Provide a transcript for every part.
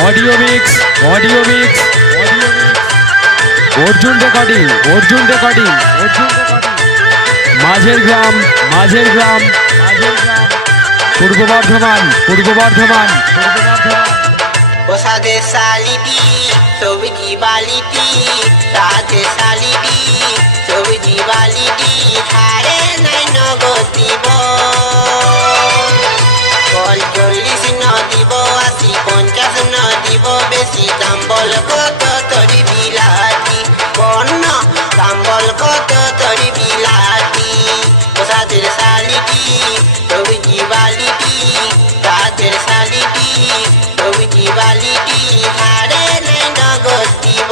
audio mix audio mix audio mix Arjun recording Arjun recording Arjun recording माझेर ग्राम पूर्व बर्धमान ওসাদে সালিবি সবজি বালিবি রাতে সালিবি সবজি বালিবি হারে নাই নগতিব কল 40 ন দিব 80 50 ন দিব বেশি দাম বল কত তরি বিলাতি বন্য দাম বল কত তরি বিলাতি ওসাদের সালিবি সবজি বালিবি রাতের সালিবি সবজি বালিবি হারে নাই নগতিব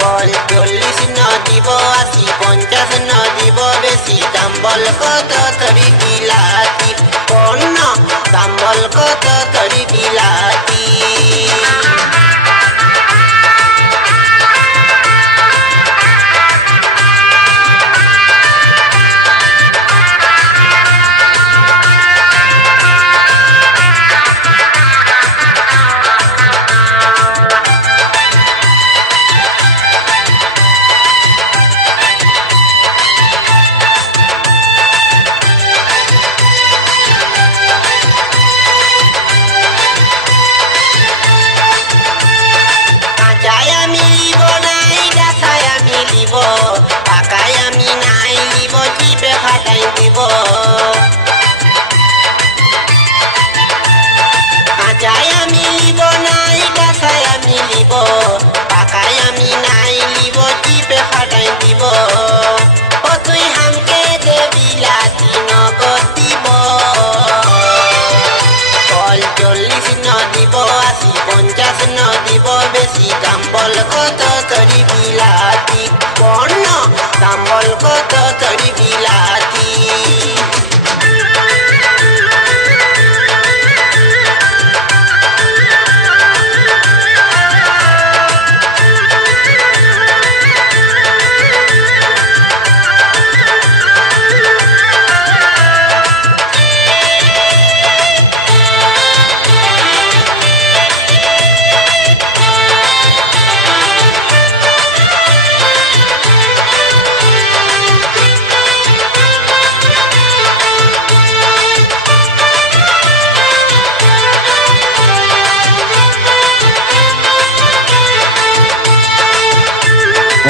বল 40 ন দিব 80 50 ন দিব বেশি দাম বল কত তরি বিলাতি বন্য দাম বল কত তরি বিলাতি পাকায় আমি নাই লিব জিপে ফাটাই দিব কাঁচায় আমি লিব নাই কাঁচায় আমি লিব পাকায় আমি নাই লিব জিপে ফাটাই দিব ও তুই হামকে দে বিলাতি নগদ দিব কল 40 ন দিব 80 50 ন দিব বেশি দাম বল কত তরি বিলাতি বন্য দাম বল কত তরি বিলাতি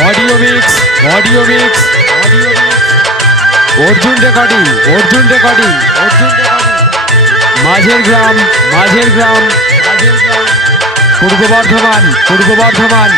audio mix audio mix audio mix Arjun recording माझेर ग्राम पूर्व बर्धमान